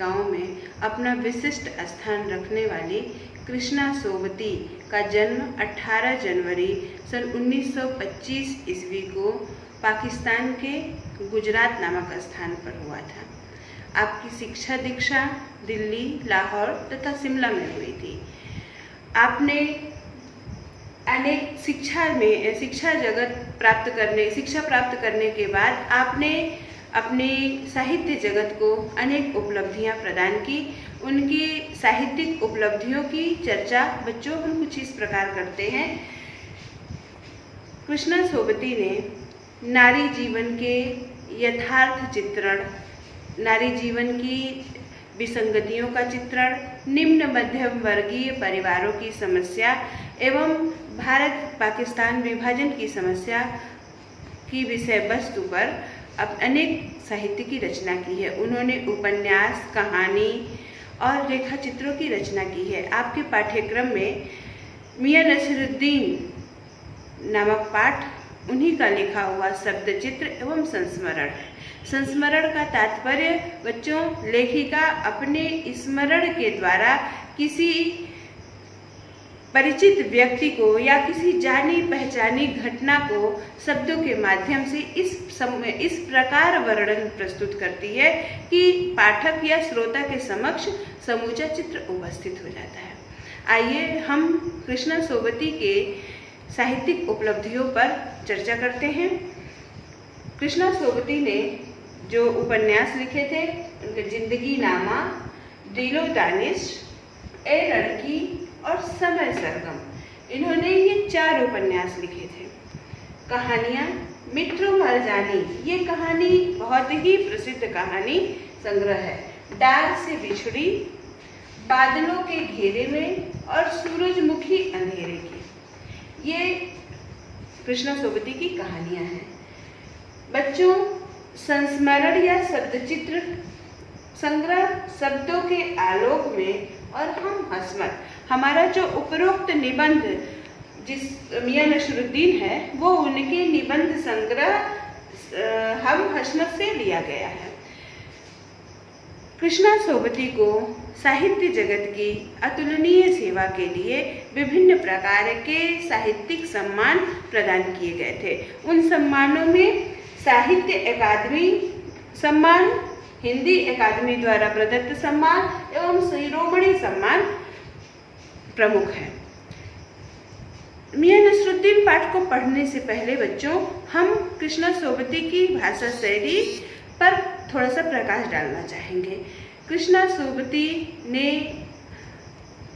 लेखिकाओं में अपना विशिष्ट स्थान रखने वाली कृष्णा सोबती का जन्म 18 जनवरी सन 1925 ईस्वी को पाकिस्तान के गुजरात नामक स्थान पर हुआ था। आपकी शिक्षा दीक्षा दिल्ली, लाहौर तथा शिमला में हुई थी। आपने अनेक शिक्षा प्राप्त करने के बाद आपने अपने साहित्य जगत को अनेक उपलब्धियां प्रदान की। उनकी साहित्यिक उपलब्धियों की चर्चा बच्चों हम कुछ इस प्रकार करते हैं। कृष्णा सोबती ने नारी जीवन के यथार्थ चित्रण, नारी जीवन की विसंगतियों का चित्रण, निम्न मध्यम वर्गीय परिवारों की समस्या एवं भारत पाकिस्तान विभाजन की समस्या की विषय वस्तु पर अब अनेक साहित्य की रचना की है। उन्होंने उपन्यास, कहानी और रेखा चित्रों की रचना की है। आपके पाठ्यक्रम में मियां नसीरुद्दीन नामक पाठ उन्हीं का लिखा हुआ शब्द चित्र एवं संस्मरण है। संस्मरण का तात्पर्य बच्चों, लेखिका अपने स्मरण के द्वारा किसी परिचित व्यक्ति को या किसी जानी पहचानी घटना को शब्दों के माध्यम से इस प्रकार वर्णन प्रस्तुत करती है कि पाठक या श्रोता के समक्ष समूचा चित्र उपस्थित हो जाता है। आइए हम कृष्णा सोबती के साहित्यिक उपलब्धियों पर चर्चा करते हैं। कृष्णा सोबती ने जो उपन्यास लिखे थे उनके जिंदगी नामा, दिलो दानिश, ए लड़की और समय सरगम, इन्होंने ये 4 उपन्यास लिखे थे। कहानियाँ मित्रों मरजानी, ये कहानी बहुत ही प्रसिद्ध कहानी संग्रह है। डार से बिछड़ी, बादलों के घेरे में और सूरजमुखी अंधेरे की, ये कृष्णा सोबती की कहानियाँ हैं। बच्चों, संस्मरण या शब्दचित्र संग्रह शब्दों के आलोक में और हम हस्मत, हमारा जो उपरोक्त निबंध जिस मियां नसीरुद्दीन है वो उनके निबंध संग्रह हम हस्मत से लिया गया है। कृष्णा सोबती को साहित्य जगत की अतुलनीय सेवा के लिए विभिन्न प्रकार के साहित्यिक सम्मान प्रदान किए गए थे। उन सम्मानों में साहित्य अकादमी सम्मान, हिंदी अकादमी द्वारा प्रदत्त सम्मान एवं शिरोमणि सम्मान प्रमुख है। मियां नसीरुद्दीन पाठ को पढ़ने से पहले बच्चों, हम कृष्णा सोबती की भाषा शैली पर थोड़ा सा प्रकाश डालना चाहेंगे। कृष्णा सोबती ने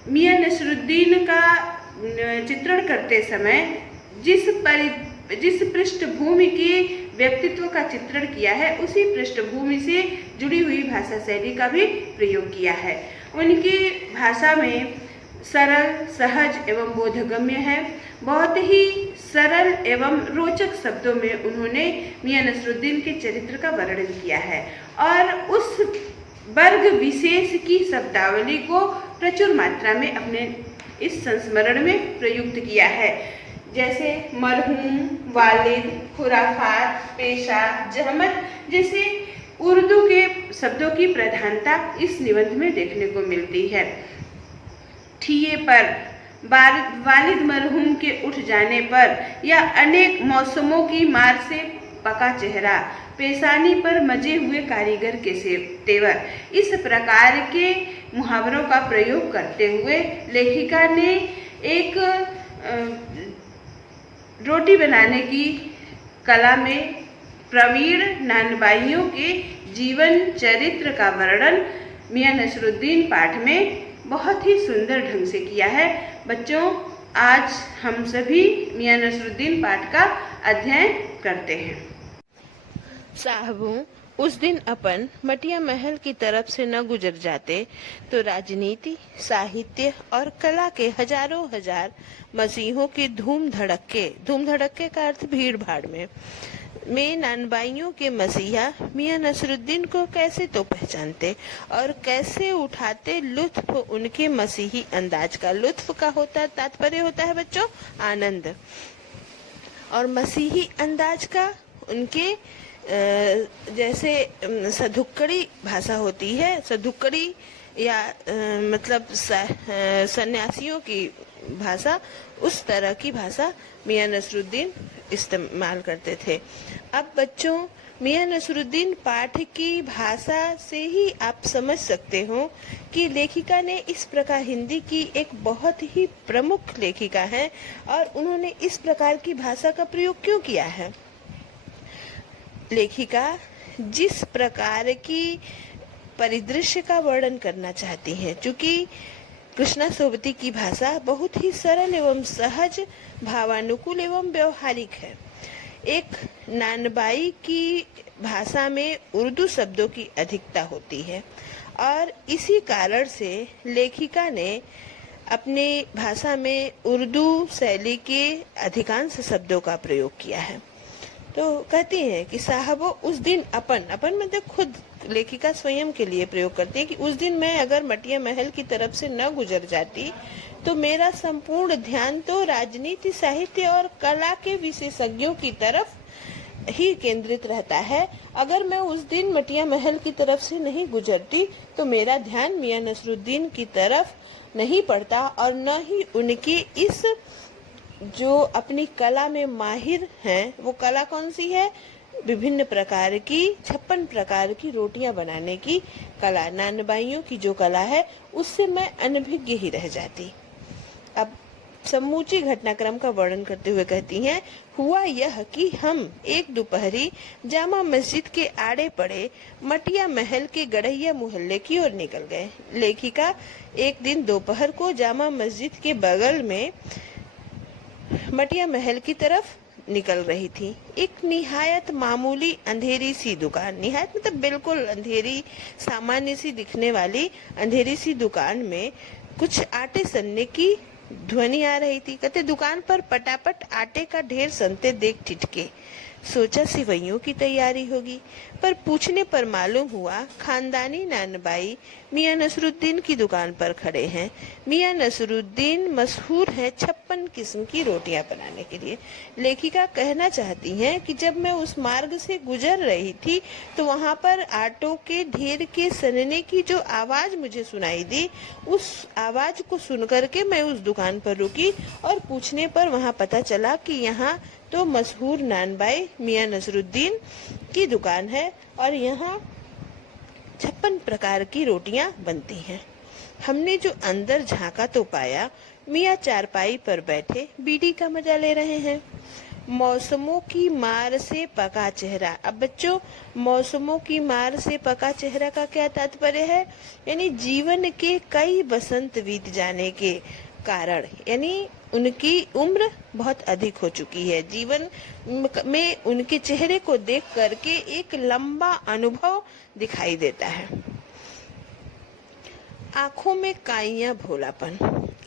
मियां नसीरुद्दीन का चित्रण करते समय जिस पृष्ठभूमि के व्यक्तित्व का चित्रण किया है, उसी पृष्ठभूमि से जुड़ी हुई भाषा शैली का भी प्रयोग किया है। उनकी भाषा में सरल, सहज एवं बोधगम्य है। बहुत ही सरल एवं रोचक शब्दों में उन्होंने मियां नसीरुद्दीन के चरित्र का वर्णन किया है और उस वर्ग विशेष की शब्दावली को प्रचुर मात्रा में अपने इस संस्मरण में प्रयुक्त किया है, जैसे मरहूम, वालिद, खुराफात, पेशा, जहमत जैसे उर्दू के शब्दों की प्रधानता इस निबंध में देखने को मिलती है। ठिये पर, वालिद मरहूम के उठ जाने पर या अनेक मौसमों की मार से पका चेहरा, पेशानी पर मजे हुए कारीगर के तेवर, इस प्रकार के मुहावरों का प्रयोग करते हुए लेखिका ने एक रोटी बनाने की कला में प्रवीण नानबाइयों के जीवन चरित्र का वर्णन मियां नसीरुद्दीन पाठ में बहुत ही सुंदर ढंग से किया है। बच्चों, आज हम सभी मियां नसीरुद्दीन पाठ का अध्ययन करते हैं। साहबों, उस दिन अपन मटिया महल की तरफ से न गुजर जाते तो राजनीति, साहित्य और कला के हजारों हजार मसीहों की धूम धड़क्के का अर्थ भीड़ भाड़ में नानबाइयों के मसीहा मियां नसीरुद्दीन को कैसे तो पहचानते और कैसे उठाते लुत्फ उनके मसीही अंदाज का। लुत्फ का तात्पर्य होता है बच्चों आनंद, और मसीही अंदाज का उनके जैसे सधुक्कड़ी भाषा होती है, सधुक्कड़ी या मतलब सन्यासियों की भाषा, उस तरह की भाषा मियां नसरुद्दीन इस्तेमाल करते थे। अब बच्चों, मियां नसरुद्दीन पाठ की भाषा से ही आप समझ सकते हो कि लेखिका ने इस प्रकार, हिंदी की एक बहुत ही प्रमुख लेखिका है और उन्होंने इस प्रकार की भाषा का प्रयोग क्यों किया है। लेखिका जिस प्रकार की परिदृश्य का वर्णन करना चाहती हैं, चूंकि कृष्णा सोबती की भाषा बहुत ही सरल एवं सहज, भावानुकूल एवं व्यवहारिक है। एक नानबाई की भाषा में उर्दू शब्दों की अधिकता होती है और इसी कारण से लेखिका ने अपनी भाषा में उर्दू शैली के अधिकांश शब्दों का प्रयोग किया है। तो कहती हैं कि साहबो उस दिन अपन मतलब खुद लेखिका स्वयं के लिए प्रयोग करती है कि उस दिन मैं अगर मटिया महल की तरफ से न गुजर जाती तो मेरा संपूर्ण ध्यान तो राजनीति, साहित्य और कला के विशेषज्ञों की तरफ ही केंद्रित रहता है। अगर मैं उस दिन मटिया महल की तरफ से नहीं गुजरती तो मेरा ध्यान मियां नसरुद्दीन की तरफ नहीं पड़ता और न ही उनकी इस जो अपनी कला में माहिर हैं, वो कला कौन सी है, विभिन्न प्रकार की 56 प्रकार की रोटियां बनाने की कला, नानबाइयों की जो कला है, उससे मैं अनभिज्ञ ही रह जाती। अब समूची घटनाक्रम का वर्णन करते हुए कहती हैं, हुआ यह कि हम एक दोपहरी जामा मस्जिद के आड़े पड़े मटिया महल के गढ़ैया मोहल्ले की ओर निकल गए। लेखिका एक दिन दोपहर को जामा मस्जिद के बगल में मटिया महल की तरफ निकल रही थी। एक निहायत मामूली अंधेरी सी दुकान, निहायत मतलब बिल्कुल अंधेरी, सामान्य सी दिखने वाली अंधेरी सी दुकान में कुछ आटे सनने की ध्वनि आ रही थी। कहते दुकान पर पटापट आटे का ढेर सनते देख ठिठके, सोचा सिवैयों की तैयारी होगी, पर पूछने पर मालूम हुआ खानदानी नानबाई मियां नसरुद्दीन की दुकान पर खड़े हैं। मियां नसरुद्दीन मशहूर हैं 56 किस्म की रोटियां बनाने के लिए। लेखिका कहना चाहती हैं कि जब मैं उस मार्ग से गुजर रही थी तो वहां पर आटों के ढेर के सनने की जो आवाज मुझे सुनाई दी, उस आवाज को सुनकर के मैं उस दुकान पर रुकी और पूछने पर वहां पता चला कि यहाँ तो मशहूर नानबाई मियां नसरुद्दीन की दुकान है और यहाँ 56 प्रकार की रोटियां बनती हैं। हमने जो अंदर झांका तो पाया मियां चारपाई पर बैठे बीड़ी का मजा ले रहे हैं। मौसमों की मार से पका चेहरा। अब बच्चों, मौसमों की मार से पका चेहरा का क्या तात्पर्य है, यानी जीवन के कई बसंत बीत जाने के कारण, यानी उनकी उम्र बहुत अधिक हो चुकी है। जीवन में उनके चेहरे को देख करके एक लंबा अनुभव दिखाई देता है। आंखों में काइयां, भोलापन।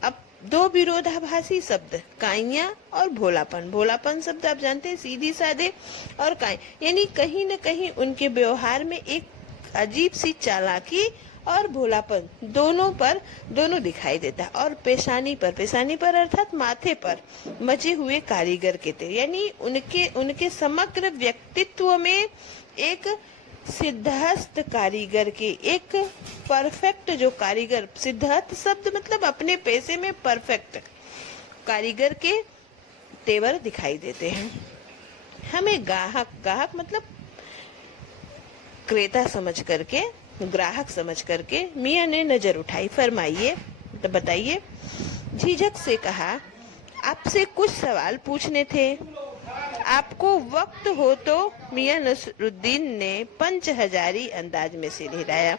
अब दो विरोधाभासी शब्द, काइयां और भोलापन। भोलापन शब्द आप जानते हैं सीधी साधे, और काई यानी कहीं न कहीं उनके व्यवहार में एक अजीब सी चालाकी और भोलापन दोनों दिखाई देता है। और पेशानी पर अर्थात माथे पर मचे हुए कारीगर के थे, यानी उनके समग्र व्यक्तित्व में एक सिद्धहस्त कारीगर के, एक परफेक्ट जो कारीगर, सिद्धहस्त शब्द मतलब अपने पेशे में परफेक्ट कारीगर के तेवर दिखाई देते हैं। हमें गाहक मतलब क्रेता समझ करके, ग्राहक समझ करके मियां ने नजर उठाई। फरमाइए, तो बताइए। झिझक से कहा, आपसे कुछ सवाल पूछने थे, आपको वक्त हो तो। मियां नसरुद्दीन ने पंचहजारी अंदाज में सिर हिलाया।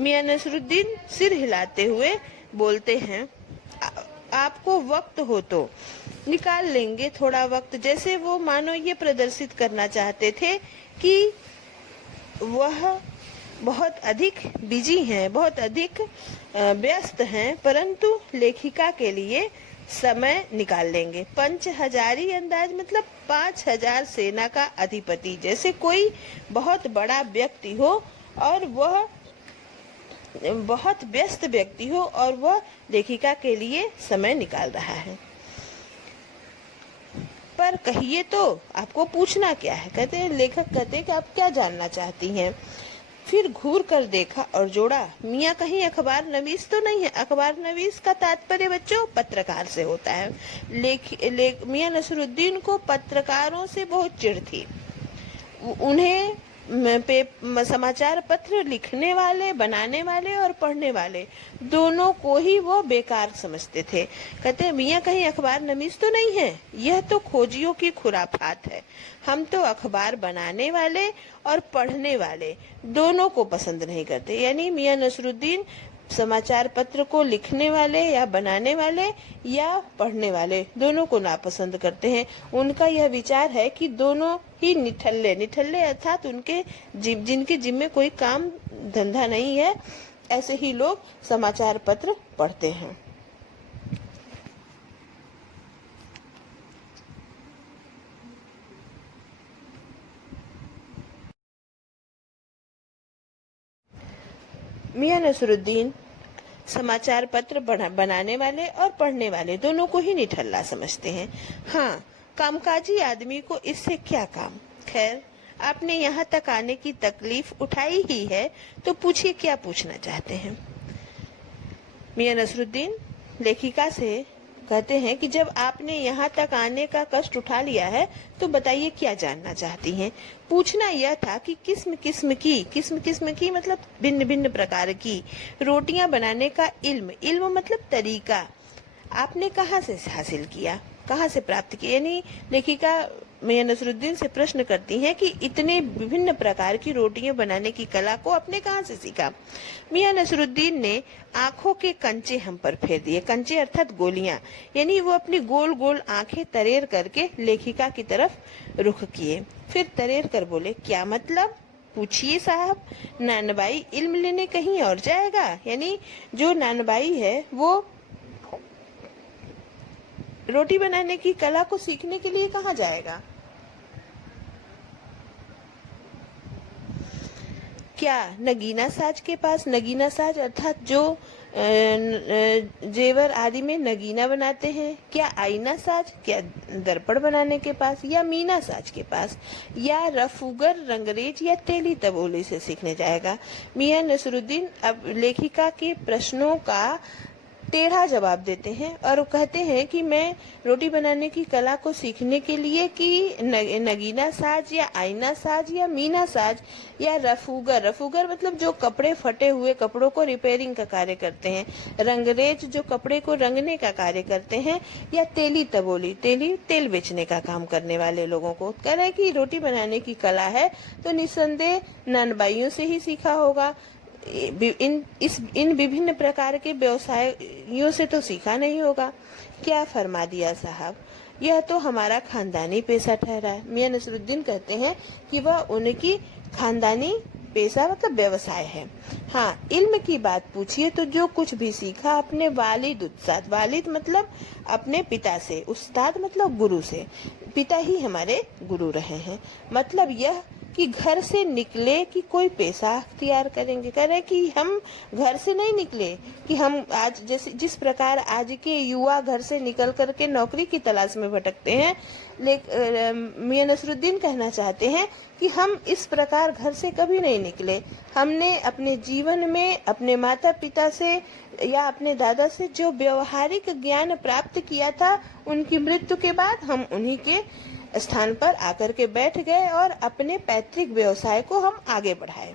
मियां नसरुद्दीन सिर हिलाते हुए बोलते हैं, आपको वक्त हो तो निकाल लेंगे थोड़ा वक्त। जैसे वो मानो ये प्रदर्शित करना चाहते थे कि वह बहुत अधिक बिजी हैं, बहुत अधिक व्यस्त हैं, परंतु लेखिका के लिए समय निकाल लेंगे। पंचहजारी अंदाज मतलब 5000 सेना का अधिपति, जैसे कोई बहुत बड़ा व्यक्ति हो और वह बहुत व्यस्त व्यक्ति हो और वह लेखिका के लिए समय निकाल रहा है। पर पर कहिए तो आपको पूछना क्या है। कहते हैं, लेखक कहते हैं कि आप क्या जानना चाहती हैं। फिर घूर कर देखा और जोड़ा, मियाँ कहीं अखबार नवीस तो नहीं है। अखबार नवीस का तात्पर्य बच्चों पत्रकार से होता है। मियाँ नसरुद्दीन को पत्रकारों से बहुत चिढ़ थी। उन्हें समाचार पत्र लिखने वाले, बनाने वाले और पढ़ने वाले दोनों को ही वो बेकार समझते थे। कहते हैं, मियाँ कहीं अखबार नवीस तो नहीं है, यह तो खोजियों की खुराफात है। हम तो अखबार बनाने वाले और पढ़ने वाले दोनों को पसंद नहीं करते। यानी मियाँ नसरुद्दीन समाचार पत्र को लिखने वाले या बनाने वाले या पढ़ने वाले दोनों को नापसंद करते हैं। उनका यह विचार है कि दोनों ही निठल्ले अर्थात उनके जिनके जिम्मे कोई काम धंधा नहीं है, ऐसे ही लोग समाचार पत्र पढ़ते हैं। मियाँ नसरुद्दीन समाचार पत्र बनाने वाले और पढ़ने वाले दोनों को ही निठल्ला समझते हैं। हाँ, कामकाजी आदमी को इससे क्या काम। खैर, आपने यहाँ तक आने की तकलीफ उठाई ही है तो पूछिए क्या पूछना चाहते हैं। मियाँ नसरुद्दीन लेखिका से कहते हैं कि जब आपने यहाँ तक आने का कष्ट उठा लिया है तो बताइए क्या जानना चाहती हैं। पूछना यह था कि किस्म किस्म की मतलब भिन्न भिन्न प्रकार की रोटियां बनाने का इल्म मतलब तरीका आपने कहाँ से हासिल किया, कहाँ से प्राप्त किया। यानी लेखिका मियाँ नसरुद्दीन से प्रश्न करती हैं कि इतने विभिन्न प्रकार की रोटियां बनाने की कला को आपने कहाँ से सीखा। मियाँ नसरुद्दीन ने आंखों के कंचे हम पर फेर दिए। कंचे अर्थात गोलियां। यानी वो अपनी गोल गोल आंखें तरेर करके लेखिका की तरफ रुख किए। फिर तरेर कर बोले, क्या मतलब, पूछिए साहब। नानबाई इल्म लेने कहीं और जाएगा। यानी जो नानबाई है वो रोटी बनाने की कला को सीखने के लिए कहाँ जाएगा। क्या नगीना साज के पास। नगीना साज अर्थात जो जेवर आदि में नगीना बनाते हैं। क्या आईना साज, क्या दर्पण बनाने के पास, या मीना साज के पास, या रफूगर, रंगरेज या तेली तबोली से सीखने जाएगा। मियाँ नसरुद्दीन अब लेखिका के प्रश्नों का टेढ़ा जवाब देते हैं और कहते हैं कि मैं रोटी बनाने की कला को सीखने के लिए कि नगीना साज या आईना साज या मीना साज या रफूगर मतलब जो कपड़े फटे हुए कपड़ों को रिपेयरिंग का कार्य करते हैं, रंगरेज जो कपड़े को रंगने का कार्य करते हैं, या तेली तबोली तेल बेचने का काम करने वाले लोगों को। कह रहे हैं कि रोटी बनाने की कला है तो निसंदेह नानबाइयों से ही सीखा होगा। इन विभिन्न प्रकार के व्यवसायों से तो सीखा नहीं होगा। क्या फरमा दिया साहब, यह तो हमारा खानदानी पेशा ठहरा है। मियाँ नसरुद्दीन कहते हैं कि वह उनकी खानदानी पेशा मतलब व्यवसाय है। हाँ, इल्म की बात पूछिए तो जो कुछ भी सीखा अपने वालिद उस्ताद, वालिद मतलब अपने पिता से, उस्ताद मतलब गुरु से, पिता ही हमारे गुरु रहे हैं। मतलब यह कि घर से निकले कि कोई पेशा अख्तियार करेंगे। कह रहे कि हम घर से नहीं निकले कि हम आज जैसे जिस प्रकार आज के युवा घर से निकल करके नौकरी की तलाश में भटकते हैं, मियाँ नसरुद्दीन कहना चाहते हैं कि हम इस प्रकार घर से कभी नहीं निकले। हमने अपने जीवन में अपने माता पिता से या अपने दादा से जो व्यवहारिक ज्ञान प्राप्त किया था, उनकी मृत्यु के बाद हम उन्हीं के स्थान पर आकर के बैठ गए और अपने पैतृक व्यवसाय को हम आगे बढ़ाए।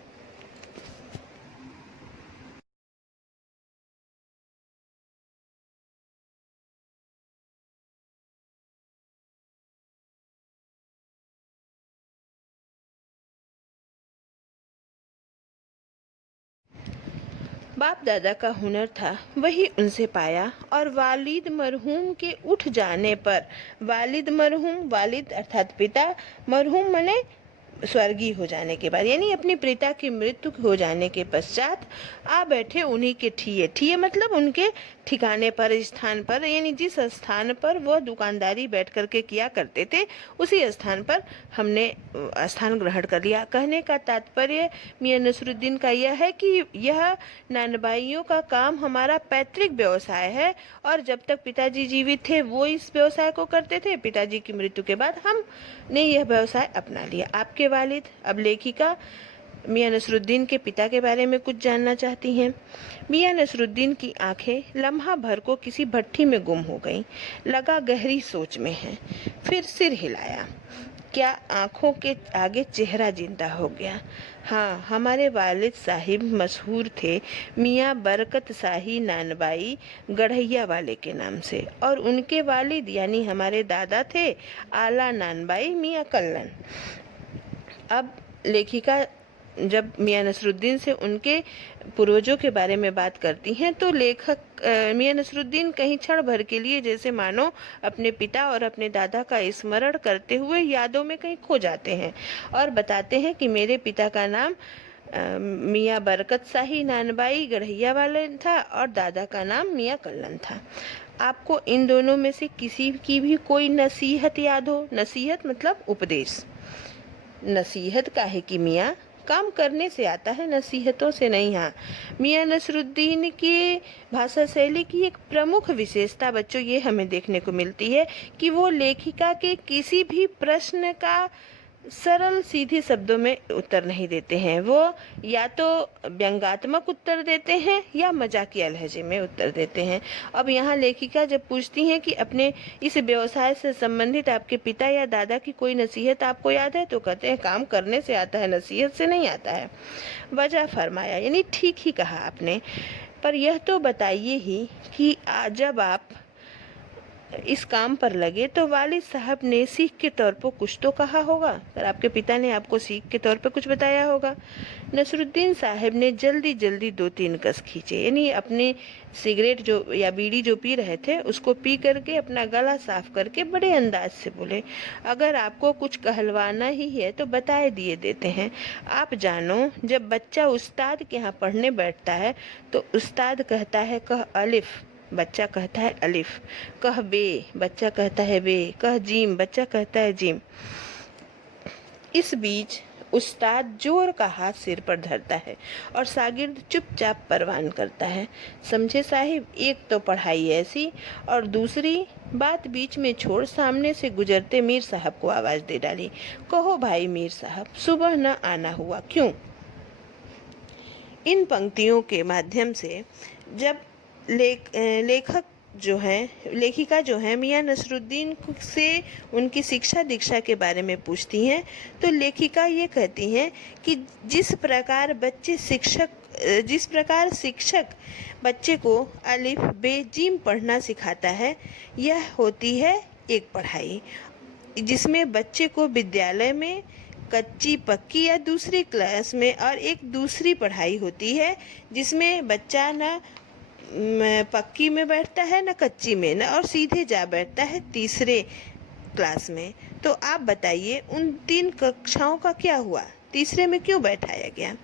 बाप दादा का हुनर था वही उनसे पाया और वालिद मरहूम के उठ जाने पर, वालिद अर्थात पिता, मरहूम माने स्वर्गीय हो जाने के बाद, यानी अपने पिता की मृत्यु हो जाने के पश्चात आ बैठे उन्हीं के ठिये मतलब उनके ठिकाने पर, स्थान पर, यानी जिस स्थान पर वह दुकानदारी बैठ करके किया करते थे उसी स्थान पर हमने स्थान ग्रहण कर लिया। कहने का तात्पर्य मियां नसरुद्दीन का यह है कि यह नानबाइयों का काम हमारा पैतृक व्यवसाय है और जब तक पिताजी जीवित थे वो इस व्यवसाय को करते थे। पिताजी की मृत्यु के बाद हमने यह व्यवसाय अपना लिया। आपके वालिद, अब लेखिका मियां नसरुद्दीन के पिता के बारे में कुछ जानना चाहती हैं। मियां नसरुद्दीन की आंखें लम्हा भर को किसी भट्ठी में गुम हो गईं। लगा गहरी सोच में है, फिर सिर हिलाया। क्या आंखों के आगे चेहरा जिंदा हो गया? हाँ, हमारे वालिद साहिब मशहूर थे मियां बरकत शाही नानबाई गढ़ैया वाले के नाम से, और उनके वालिद यानी हमारे दादा थे आला नानबाई मियां कल्लन। अब लेखिका जब मियां नसरुद्दीन से उनके पूर्वजों के बारे में बात करती हैं तो लेखक मियां नसरुद्दीन कहीं क्षण भर के लिए जैसे मानो अपने पिता और अपने दादा का स्मरण करते हुए यादों में कहीं खो जाते हैं और बताते हैं कि मेरे पिता का नाम मियां बरकत शाही नानबाई गढ़ैया वाले था और दादा का नाम मियां कल्लन था। आपको इन दोनों में से किसी की भी कोई नसीहत याद हो? नसीहत मतलब उपदेश। नसीहत काहे की मियां? काम करने से आता है, नसीहतों से नहीं। हाँ, मियां नसरुद्दीन की भाषा शैली की एक प्रमुख विशेषता बच्चों ये हमें देखने को मिलती है कि वो लेखिका के किसी भी प्रश्न का सरल सीधे शब्दों में उत्तर नहीं देते हैं। वो या तो व्यंग्यात्मक उत्तर देते हैं या मजाकिया लहजे में उत्तर देते हैं। अब यहाँ लेखिका जब पूछती हैं कि अपने इस व्यवसाय से संबंधित आपके पिता या दादा की कोई नसीहत आपको याद है, तो कहते हैं काम करने से आता है, नसीहत से नहीं आता है। वजह फरमाया, यानी ठीक ही कहा आपने, पर यह तो बताइए ही कि जब आप इस काम पर लगे तो वालिद साहब ने सीख के तौर पर कुछ तो कहा होगा, अगर आपके पिता ने आपको सीख के तौर पर कुछ बताया होगा। नसरुद्दीन साहब ने जल्दी जल्दी 2-3 कस खींचे, यानी अपने सिगरेट जो या बीड़ी जो पी रहे थे उसको पी करके अपना गला साफ करके बड़े अंदाज से बोले, अगर आपको कुछ कहलवाना ही है तो बताए दिए देते हैं। आप जानो, जब बच्चा उस्ताद के यहाँ पढ़ने बैठता है तो उस्ताद कहता है कह अलिफ, बच्चा कहता है अलिफ, कह बे, बच्चा कहता है बे, कह जीम, बच्चा कहता है जीम। इस बीच उस्ताद जोर का हाथ सिर पर धरता है और शागिर्द चुपचाप परवान करता है। समझे साहिब, एक तो पढ़ाई ऐसी और दूसरी बात बीच में छोड़ सामने से गुजरते मीर साहब को आवाज दे डाली, कहो भाई मीर साहब, सुबह न आना हुआ क्यों? इन पंक्तियों के माध्यम से जब लेखिका जो है मियां नसरुद्दीन से उनकी शिक्षा दीक्षा के बारे में पूछती हैं तो लेखिका ये कहती हैं कि जिस प्रकार शिक्षक बच्चे को अलिफ बे जीम पढ़ना सिखाता है, यह होती है एक पढ़ाई जिसमें बच्चे को विद्यालय में कच्ची पक्की या दूसरी क्लास में, और एक दूसरी पढ़ाई होती है जिसमें बच्चा न पक्की में बैठता है न कच्ची में, न और सीधे जा बैठता है तीसरे क्लास में। तो आप बताइए उन 3 कक्षाओं का क्या हुआ, तीसरे में क्यों बैठाया गया?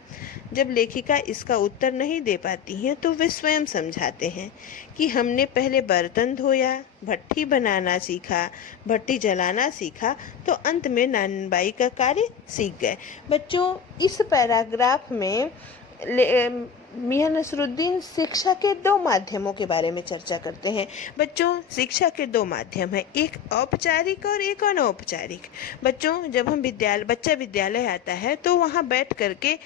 जब लेखिका इसका उत्तर नहीं दे पाती हैं तो वे स्वयं समझाते हैं कि हमने पहले बर्तन धोया, भट्ठी बनाना सीखा, भट्टी जलाना सीखा, तो अंत में नानबाई का कार्य सीख गए। बच्चों, इस पैराग्राफ में मियां नसरुद्दीन शिक्षा के 2 माध्यमों के बारे में चर्चा करते हैं। बच्चों, शिक्षा के 2 माध्यम हैं, एक औपचारिक और एक अनौपचारिक। बच्चों, जब बच्चा विद्यालय आता है तो वहाँ बैठ करके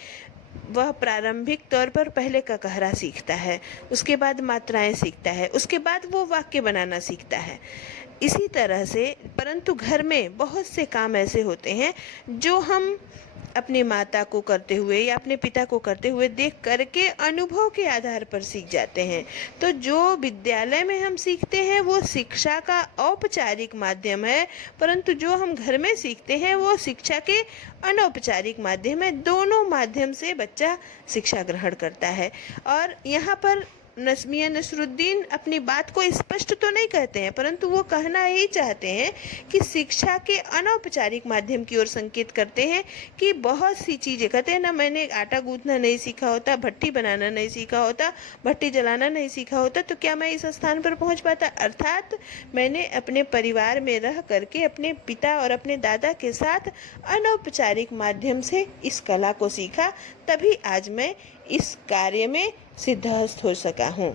वह प्रारंभिक तौर पर पहले का कहरा सीखता है, उसके बाद मात्राएं सीखता है, उसके बाद वो वाक्य बनाना सीखता है। इसी तरह से, परंतु घर में बहुत से काम ऐसे होते हैं जो हम अपनी माता को करते हुए या अपने पिता को करते हुए देख करके अनुभव के आधार पर सीख जाते हैं। तो जो विद्यालय में हम सीखते हैं वो शिक्षा का औपचारिक माध्यम है, परंतु जो हम घर में सीखते हैं वो शिक्षा के अनौपचारिक माध्यम है। दोनों माध्यम से बच्चा शिक्षा ग्रहण करता है। और यहाँ पर मियां नसरुद्दीन अपनी बात को स्पष्ट तो नहीं कहते हैं, परंतु वो कहना यही चाहते हैं कि शिक्षा के अनौपचारिक माध्यम की ओर संकेत करते हैं कि बहुत सी चीज़ें, कहते हैं ना, मैंने आटा गूंथना नहीं सीखा होता, भट्टी बनाना नहीं सीखा होता, भट्टी जलाना नहीं सीखा होता, तो क्या मैं इस स्थान पर पहुंच पाता। अर्थात मैंने अपने परिवार में रह करके अपने पिता और अपने दादा के साथ अनौपचारिक माध्यम से इस कला को सीखा, तभी आज मैं इस कार्य में सिद्धहस्त हो सका हूँ।